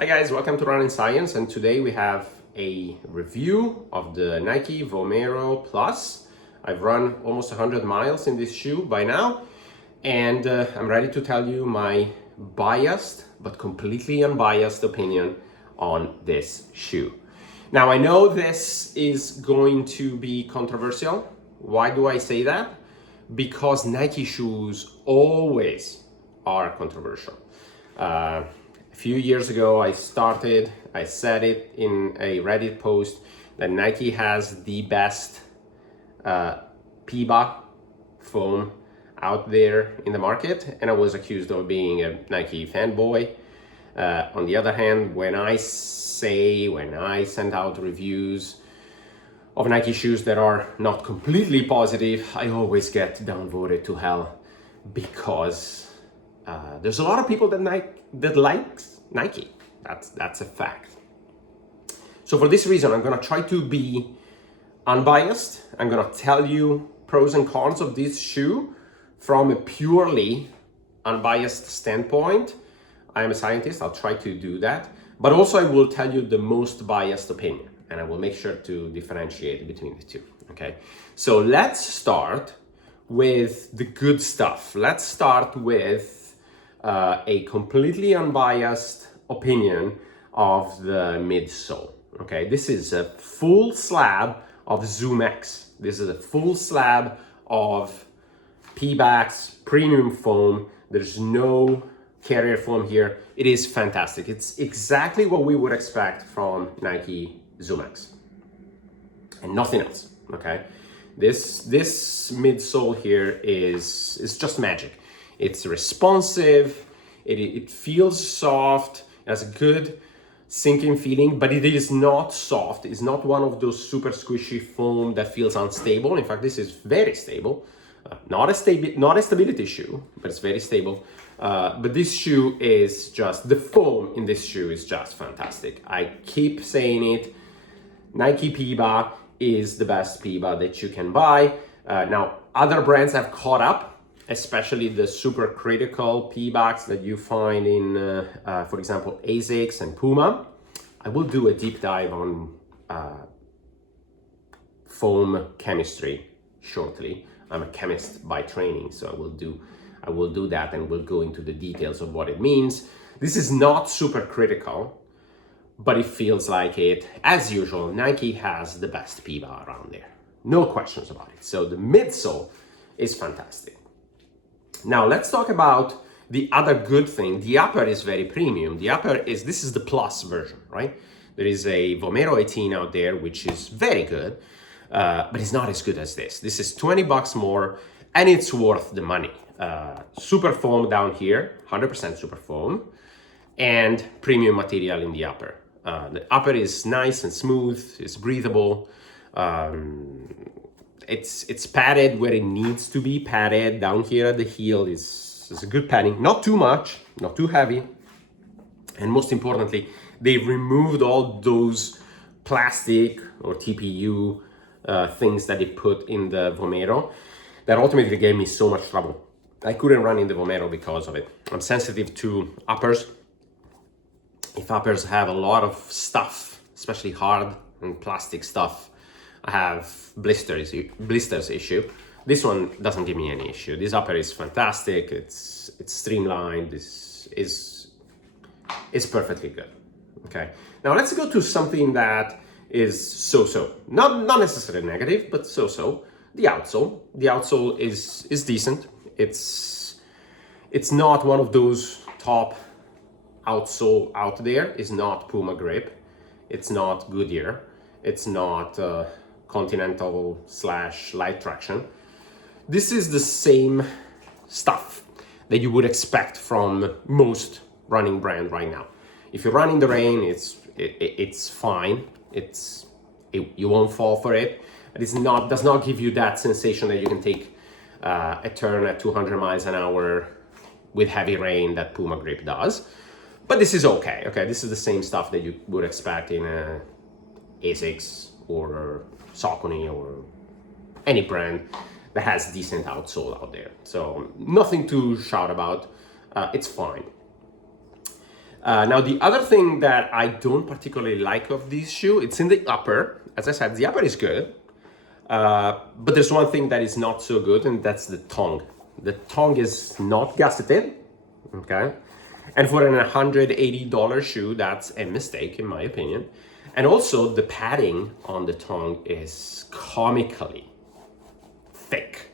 Hi guys, welcome to Running Science, and today we have a review of the Nike Vomero Plus. I've run almost 100 miles in this shoe by now, and I'm ready to tell you my biased but completely unbiased opinion on this shoe. Now I know this is going to be controversial. Why do I say that? Because Nike shoes always are controversial. A few years ago, I said it in a Reddit post that Nike has the best PBA foam out there in the market, and I was accused of being a Nike fanboy. On the other hand, when I send out reviews of Nike shoes that are not completely positive, I always get downvoted to hell because there's a lot of people that likes Nike. That's a fact. So for this reason, I'm gonna try to be unbiased. I'm gonna tell you pros and cons of this shoe from a purely unbiased standpoint. I am a scientist, I'll try to do that. But also I will tell you the most biased opinion, and I will make sure to differentiate between the two, okay? So let's start with the good stuff. Let's start with a completely unbiased opinion of the midsole. Okay, this is a full slab of Zoom X. This is a full slab of P-backs, premium foam. There's no carrier foam here. It is fantastic. It's exactly what we would expect from Nike Zoom X and nothing else. Okay, this midsole here is just magic. It's responsive, it feels soft, it has a good sinking feeling, but it is not soft. It's not one of those super squishy foam that feels unstable. In fact, this is very stable. Not a stability shoe, but it's very stable. But this shoe is just, the foam in this shoe is just fantastic. I keep saying it, Nike PBA is the best PBA that you can buy. Now, other brands have caught up, especially the super critical P-backs that you find in, for example, ASICS and Puma. I will do a deep dive on foam chemistry shortly. I'm a chemist by training, so I will do that, and we'll go into the details of what it means. This is not super critical, but it feels like it. As usual, Nike has the best PBA around there. No questions about it. So the midsole is fantastic. Now let's talk about the other good thing. The upper is very premium. This is the plus version, right? There is a Vomero 18 out there, which is very good, but it's not as good as this. This is $20 more, and it's worth the money. Super foam down here, 100% super foam, and premium material in the upper. The upper is nice and smooth, it's breathable. It's padded where it needs to be padded. Down here at the heel is a good padding, not too much, not too heavy. And most importantly, they removed all those plastic or TPU things that they put in the Vomero that ultimately gave me so much trouble. I couldn't run in the Vomero because of it. I'm sensitive to uppers. If uppers have a lot of stuff, especially hard and plastic stuff, I have blisters issue. This one doesn't give me any issue. This upper is fantastic. It's streamlined. This is perfectly good. Okay. Now let's go to something that is so-so. Not necessarily negative, but so-so. The outsole. The outsole is decent. It's not one of those top outsole out there. It's not Puma grip. It's not Goodyear. It's not Continental / light traction. This is the same stuff that you would expect from most running brand right now. If you run in the rain, it's fine. You won't fall for it. But does not give you that sensation that you can take a turn at 200 miles an hour with heavy rain that Puma grip does. But this is okay. Okay, this is the same stuff that you would expect in a ASICS or Saucony or any brand that has decent outsole out there. So nothing to shout about. It's fine. Now, the other thing that I don't particularly like of this shoe, it's in the upper. As I said, the upper is good. But there's one thing that is not so good, and that's the tongue. The tongue is not gusseted, okay? And for an $180 shoe, that's a mistake, in my opinion. And also, the padding on the tongue is comically thick.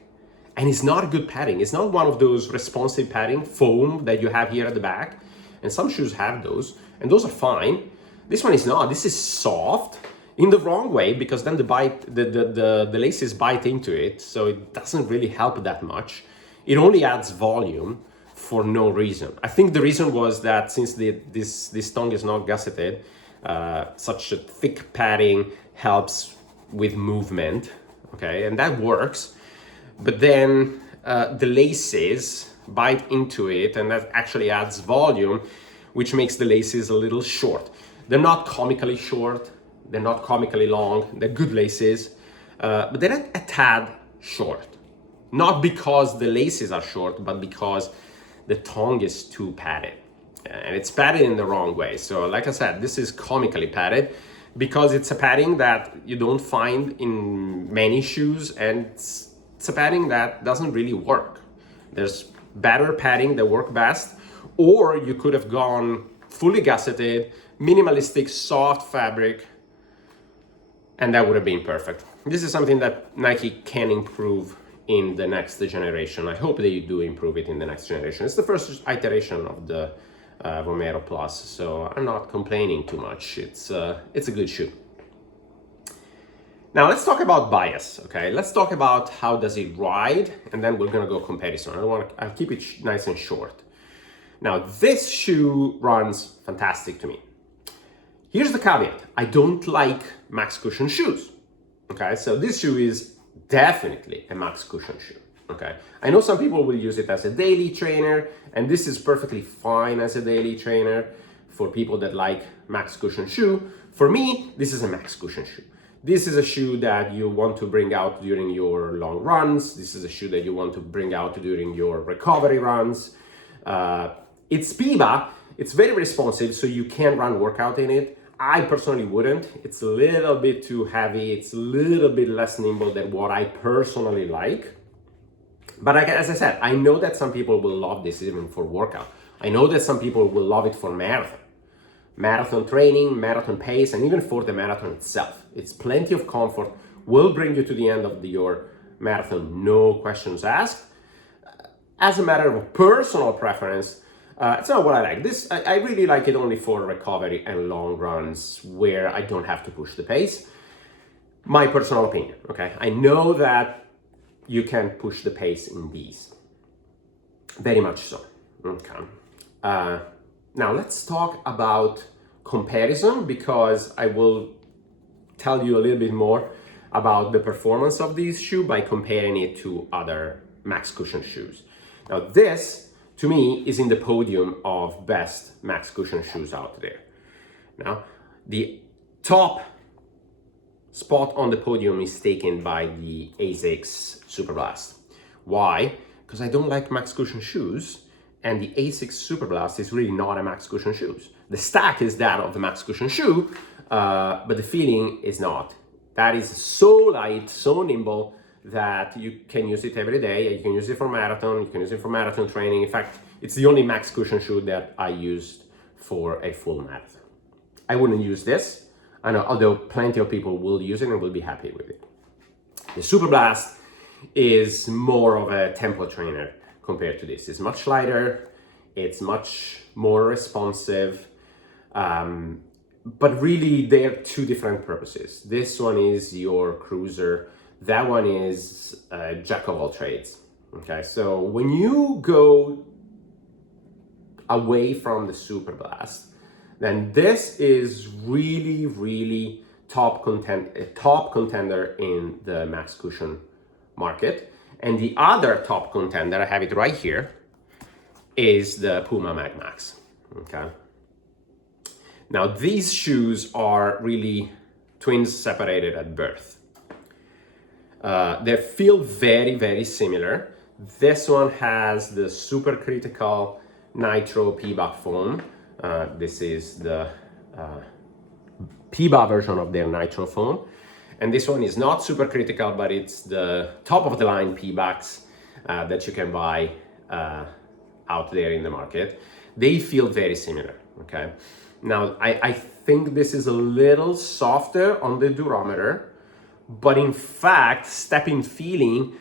And it's not a good padding. It's not one of those responsive padding foam that you have here at the back. And some shoes have those, and those are fine. This one is not. This is soft in the wrong way, because then the laces bite into it, so it doesn't really help that much. It only adds volume for no reason. I think the reason was that since this tongue is not gusseted, such a thick padding helps with movement, okay, and that works. But then the laces bite into it, and that actually adds volume, which makes the laces a little short. They're not comically short, they're not comically long, they're good laces, but they're a tad short. Not because the laces are short, but because the tongue is too padded. And it's padded in the wrong way. So like I said, this is comically padded because it's a padding that you don't find in many shoes, and it's a padding that doesn't really work. There's better padding that work best, or you could have gone fully gusseted, minimalistic, soft fabric, and that would have been perfect. This is something that Nike can improve in the next generation. I hope they do improve it in the next generation. It's the first iteration of the Vomero Plus, so I'm not complaining too much. It's a good shoe. Now let's talk about bias, okay? Let's talk about how does it ride, and then we're gonna go comparison. I'll keep it nice and short. Now this shoe runs fantastic to me. Here's the caveat: I don't like max cushion shoes, okay? So this shoe is definitely a max cushion shoe, okay? I know some people will use it as a daily trainer, and this is perfectly fine as a daily trainer for people that like max cushion shoe. For me, this is a max cushion shoe. This is a shoe that you want to bring out during your long runs. This is a shoe that you want to bring out during your recovery runs. It's PIBA, it's very responsive, so you can run workout in it. I personally wouldn't. It's a little bit too heavy. It's a little bit less nimble than what I personally like. But as I said, I know that some people will love this even for workout. I know that some people will love it for marathon training, marathon pace, and even for the marathon itself. It's plenty of comfort, will bring you to the end of your marathon, no questions asked. As a matter of personal preference, it's not what I like. I really like it only for recovery and long runs where I don't have to push the pace. My personal opinion, okay? I know that you can push the pace in these. Very much so, okay? Now let's talk about comparison, because I will tell you a little bit more about the performance of this shoe by comparing it to other max cushion shoes. Now this, to me, is in the podium of best max cushion shoes out there. Now, the top spot on the podium is taken by the ASICS Superblast. Why? Because I don't like max cushion shoes, and the ASICS Superblast is really not a max cushion shoes. The stack is that of the max cushion shoe, but the feeling is not. That is so light, so nimble, that you can use it every day. You can use it for marathon, you can use it for marathon training. In fact, it's the only max cushion shoe that I used for a full marathon. I wouldn't use this, I know, although plenty of people will use it and will be happy with it. The Superblast is more of a tempo trainer compared to this. It's much lighter, it's much more responsive, but really they're two different purposes. This one is your cruiser, that one is jack of all trades. Okay, so when you go away from the Superblast, then this is really, really a top contender in the max cushion market. And the other top contender, I have it right here, is the Puma Mag Max. Okay. Now these shoes are really twins separated at birth. They feel very, very similar. This one has the supercritical nitro PBAC foam, This is the PBA version of their Nitro foam. And this one is not super critical, but it's the top of the line P-backs that you can buy out there in the market. They feel very similar, okay? Now, I think this is a little softer on the durometer, but in fact, step-in feeling,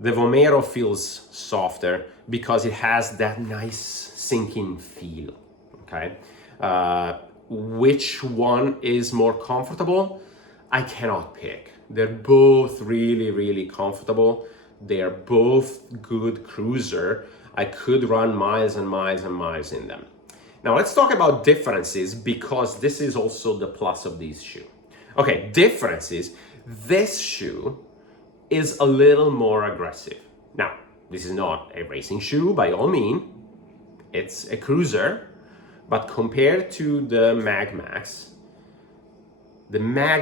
the Vomero feels softer because it has that nice sinking feel, okay? Which one is more comfortable? I cannot pick. They're both really, really comfortable. They're both good cruiser. I could run miles and miles and miles in them. Now let's talk about differences, because this is also the plus of these shoes. Okay, differences. This shoe is a little more aggressive. Now, this is not a racing shoe by all means. It's a cruiser, but compared to the Mag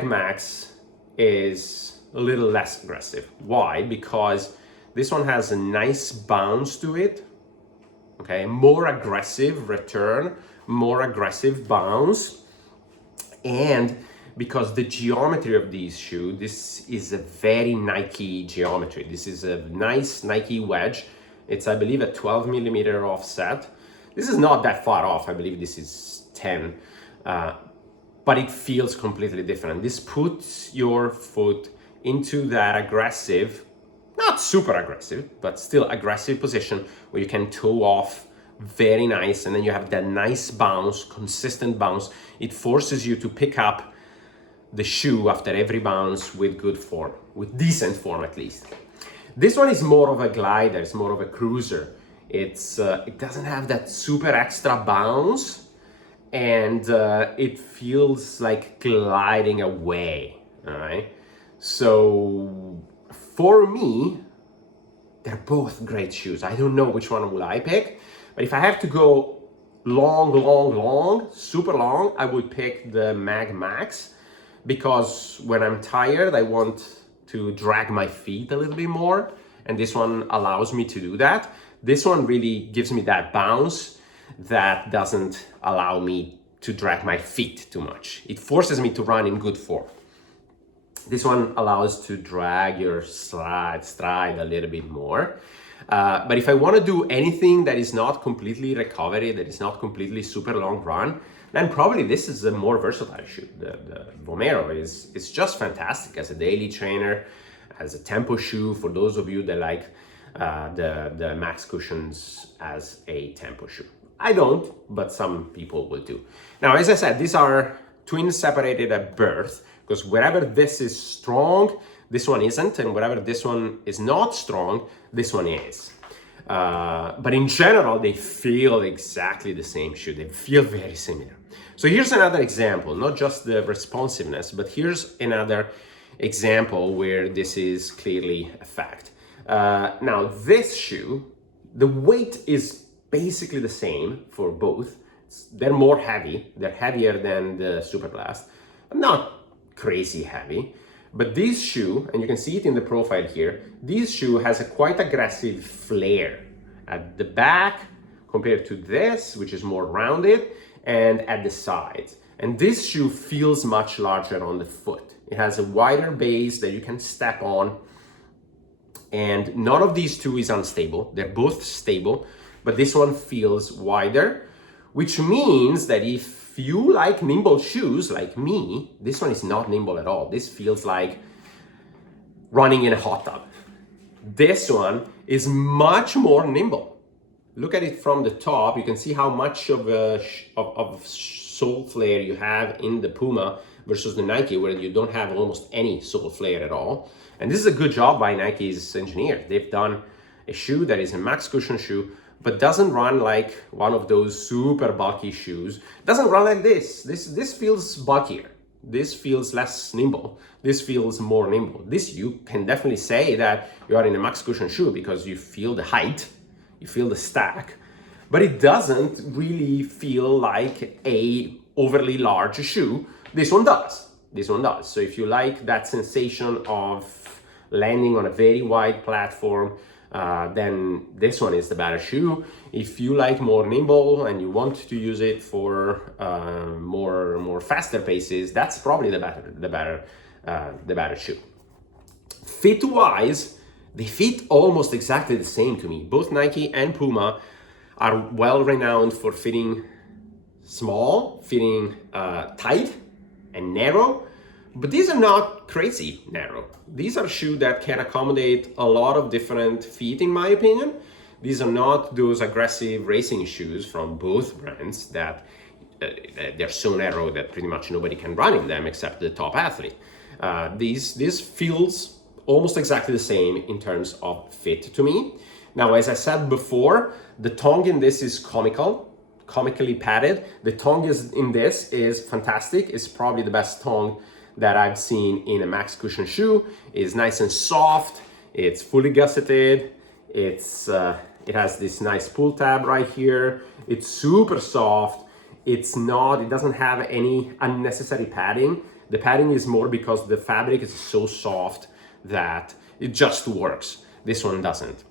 Max is a little less aggressive. Why? Because this one has a nice bounce to it, okay? More aggressive return, more aggressive bounce, and because the geometry of these shoes, this is a very Nike geometry. This is a nice Nike wedge. It's, I believe, a 12 millimeter offset. This is not that far off. I believe this is 10. But it feels completely different. This puts your foot into that aggressive, not super aggressive, but still aggressive position where you can toe off very nice, and then you have that nice bounce, consistent bounce. It forces you to pick up the shoe after every bounce with good form, with decent form at least. This one is more of a glider, it's more of a cruiser. It doesn't have that super extra bounce, and it feels like gliding away, all right? So for me, they're both great shoes. I don't know which one will I pick, but if I have to go long, super long, I would pick the Mag Max, because when I'm tired, I want to drag my feet a little bit more, and this one allows me to do that. This one really gives me that bounce that doesn't allow me to drag my feet too much. It forces me to run in good form. This one allows to drag your stride a little bit more. But if I want to do anything that is not completely recovery, that is not completely super long run, then probably this is a more versatile shoe. The Vomero is just fantastic as a daily trainer, as a tempo shoe for those of you that like the max cushions as a tempo shoe. I don't, but some people will do. Now, as I said, these are twins separated at birth, because wherever this is strong, this one isn't, and wherever this one is not strong, this one is. But in general, they feel exactly the same shoe. They feel very similar. So here's another example, not just the responsiveness, but here's another example where this is clearly a fact. Now, this shoe, the weight is basically the same for both. They're more heavy. They're heavier than the Superblast. Not crazy heavy. But this shoe, and you can see it in the profile here, this shoe has a quite aggressive flare at the back compared to this, which is more rounded, and at the sides. And this shoe feels much larger on the foot. It has a wider base that you can step on, and none of these two is unstable. They're both stable, but this one feels wider, which means that if you like nimble shoes like me, this one is not nimble at all. This feels like running in a hot tub. This one is much more nimble. Look at it from the top. You can see how much of sole flare you have in the Puma versus the Nike, where you don't have almost any sole flare at all. And this is a good job by Nike's engineers. They've done a shoe that is a max cushion shoe, but doesn't run like one of those super bulky shoes. Doesn't run like this. This feels bulkier. This feels less nimble. This feels more nimble. This, you can definitely say that you are in a max cushion shoe because you feel the height, you feel the stack, but it doesn't really feel like a overly large shoe. This one does. This one does. So if you like that sensation of landing on a very wide platform, then this one is the better shoe. If you like more nimble and you want to use it for more faster paces, that's probably the better shoe. Fit wise, they fit almost exactly the same to me. Both Nike and Puma are well renowned for fitting small, fitting tight and narrow, but these are not crazy narrow. These are shoes that can accommodate a lot of different feet, in my opinion. These are not those aggressive racing shoes from both brands that they're so narrow that pretty much nobody can run in them except the top athlete. These feels almost exactly the same in terms of fit to me. Now, as I said before, the tongue in this is comically padded. The tongue in this is fantastic. It's probably the best tongue that I've seen in a max cushion shoe. It's nice and soft. It's fully gusseted. It has this nice pull tab right here. It's super soft. It doesn't have any unnecessary padding. The padding is more because the fabric is so soft that it just works. This one doesn't.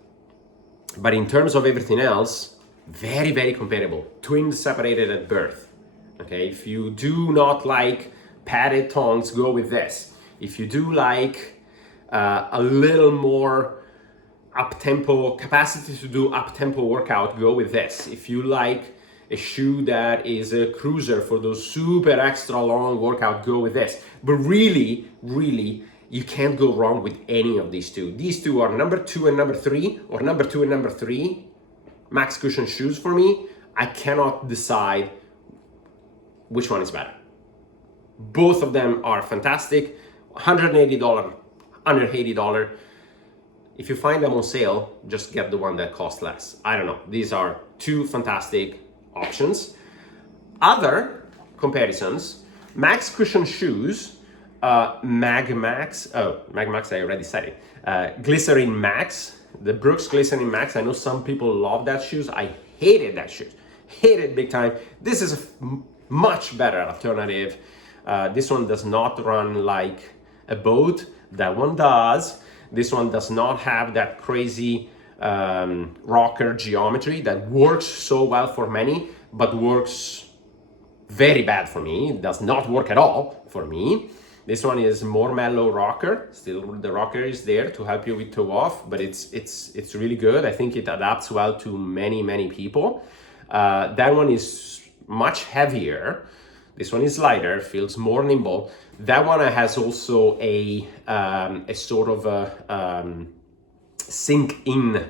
But in terms of everything else, very, very comparable. Twins separated at birth. Okay, if you do not like padded tongues, go with this. If you do like a little more up-tempo capacity to do up-tempo workout, go with this. If you like a shoe that is a cruiser for those super extra long workout, go with this. But really, you can't go wrong with any of these two. These two are number 2 and number 3, or number 2 and number 3 max cushion shoes for me. I cannot decide which one is better. Both of them are fantastic. $180, under $80. If you find them on sale, just get the one that costs less. I don't know. These are two fantastic options. Other comparisons, max cushion shoes, Mag Max I already said it. Glycerin Max, the Brooks Glycerin Max. I know some people love that shoes. I hated that shoes. Hated big time. This is a much better alternative. This one does not run like a boat. That one does. This one does not have that crazy rocker geometry that works so well for many, but works very bad for me. It does not work at all for me. This one is more mellow rocker. Still, the rocker is there to help you with toe off, but it's really good. I think it adapts well to many people. That one is much heavier. This one is lighter, feels more nimble. That one has also a sort of a sink in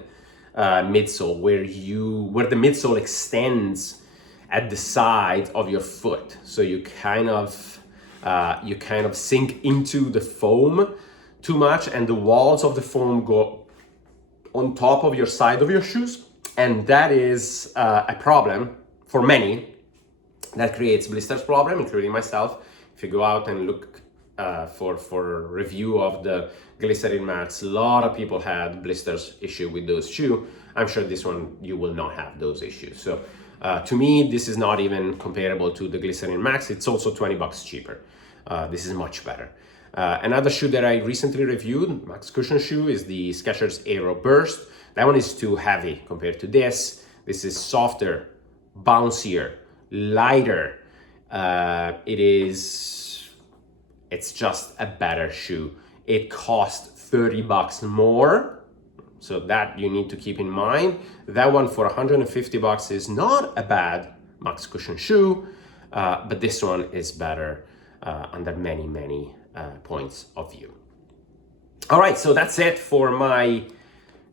midsole where the midsole extends at the side of your foot. So you kind of sink into the foam too much, and the walls of the foam go on top of your side of your shoes, and that is a problem for many. That creates blisters problem, including myself. If you go out and look for a review of the Glycerin Max, a lot of people had blisters issue with those shoes. I'm sure this one, you will not have those issues. So to me, this is not even comparable to the Glycerin Max. It's also $20 cheaper. This is much better. Another shoe that I recently reviewed, max cushion shoe, is the Skechers Aero Burst. That one is too heavy compared to this. This is softer, bouncier, lighter. It's just a better shoe. It costs $30 more, so that you need to keep in mind. That one for $150 is not a bad max cushion shoe, but this one is better under many points of view. All right, so that's it for my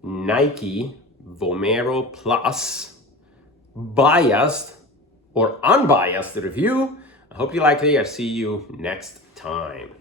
Nike Vomero Plus biased or unbiased review. I hope you liked it. I'll see you next time.